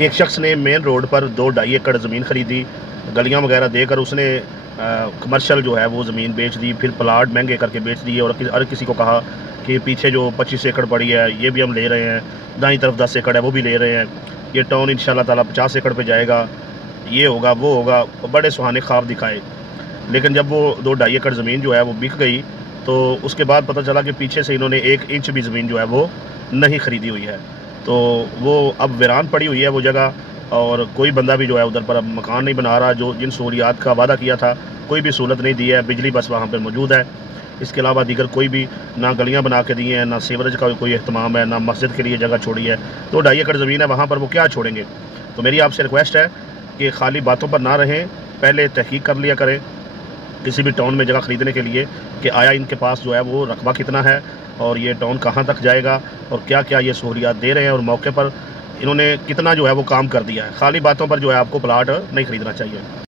ایک شخص نے مین روڈ پر 2-2.5 ایکڑ زمین خریدی، گلیاں وغیرہ دے کر اس نے کمرشل جو ہے وہ زمین بیچ دی، پھر پلاٹ مہنگے کر کے بیچ دیے، اور ہر کسی کو کہا کہ پیچھے جو 25 ایکڑ پڑی ہے یہ بھی ہم لے رہے ہیں، دائیں طرف 10 ایکڑ ہے وہ بھی لے رہے ہیں، یہ ٹاؤن انشاءاللہ تعالیٰ 50 ایکڑ پہ جائے گا، یہ ہوگا وہ ہوگا، بڑے سہانے خواب دکھائے۔ لیکن جب وہ 2-2.5 ایکڑ زمین جو ہے وہ بک گئی تو اس کے بعد پتہ چلا کہ پیچھے سے انہوں نے 1 انچ بھی زمین جو ہے وہ نہیں خریدی ہوئی ہے، تو وہ اب ویران پڑی ہوئی ہے وہ جگہ، اور کوئی بندہ بھی جو ہے ادھر پر اب مکان نہیں بنا رہا، جن سہولیات کا وعدہ کیا تھا کوئی بھی سہولت نہیں دی ہے، بجلی بس وہاں پہ موجود ہے، اس کے علاوہ دیگر کوئی بھی نہ گلیاں بنا کے دی ہیں، نہ سیوریج کا کوئی اہتمام ہے، نہ مسجد کے لیے جگہ چھوڑی ہے۔ 2-2.5 ایکڑ زمین ہے وہاں پر وہ کیا چھوڑیں گے؟ تو میری آپ سے ریکویسٹ ہے کہ خالی باتوں پر نہ رہیں، پہلے تحقیق کر لیا کریں کسی بھی ٹاؤن میں جگہ خریدنے کے لیے کہ آیا ان کے پاس جو ہے وہ رقبہ کتنا ہے، اور یہ ٹاؤن کہاں تک جائے گا، اور کیا کیا یہ سہولیات دے رہے ہیں، اور موقع پر انہوں نے کتنا جو ہے وہ کام کر دیا ہے۔ خالی باتوں پر جو ہے آپ کو پلاٹ نہیں خریدنا چاہیے۔